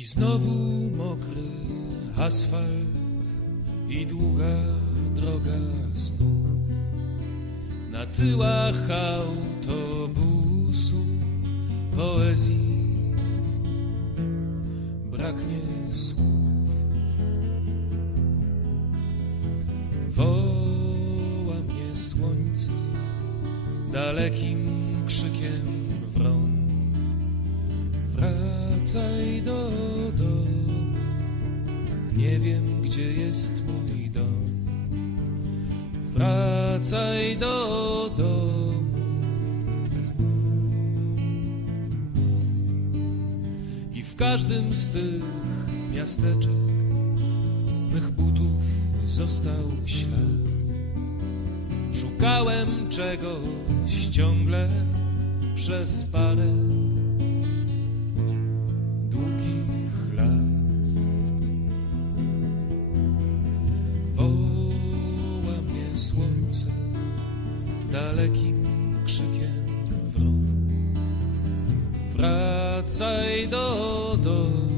Znowu mokry asfalt i długa droga znów. Na tyłach autobusu poezji braknie słów. Woła mnie słońce dalekim krzykiem wron. Wracaj do domu, nie wiem gdzie jest mój dom. Wracaj do domu. I w każdym z tych miasteczek mych butów został ślad. Szukałem czegoś ciągle przez parę Wracaj do domu,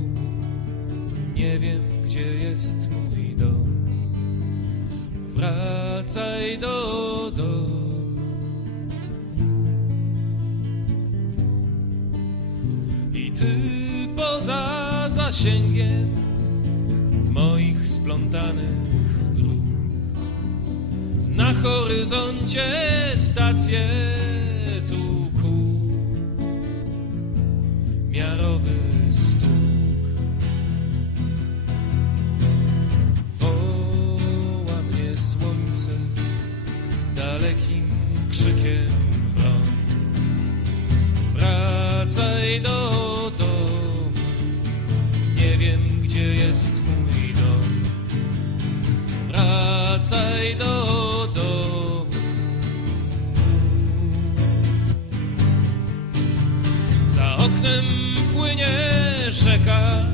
nie wiem gdzie jest mój dom. Wracaj do domu. I ty poza zasięgiem moich splątanych. Na horyzoncie stacje miarowy stół. Woła mnie słońce dalekim krzykiem. Wracaj do rzeka,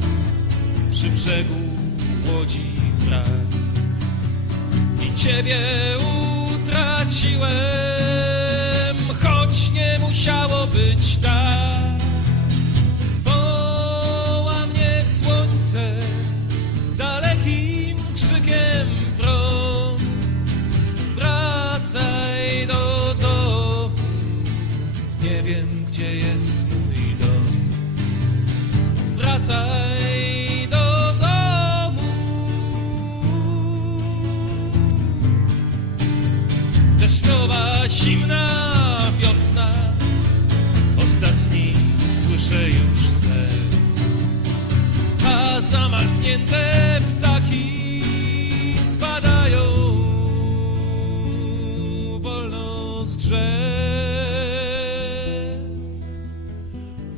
przy brzegu łodzi wrak. I ciebie utraciłem, choć nie musiało być tak. Woła mnie słońce dalekim krzykiem wron. Wracaj do domu, nie wiem gdzie jest zamarznięte ptaki spadają wolno z drzew.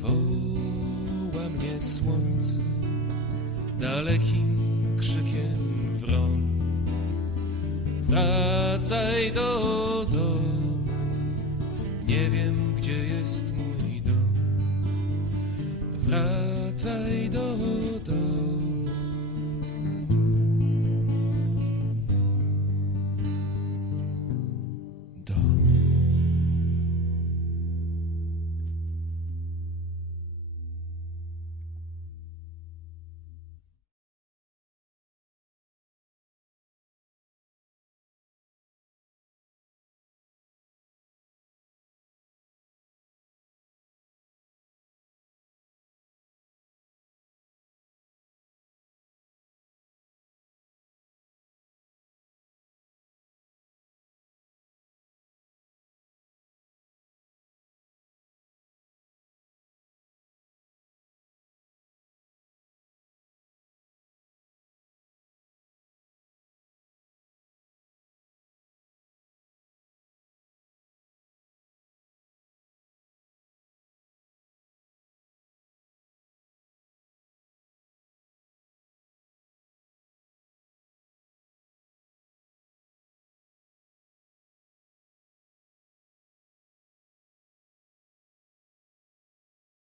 Woła mnie słońce dalekim krzykiem wron. Wracaj do domu, nie wiem gdzie jest mój dom. Wracaj do domu.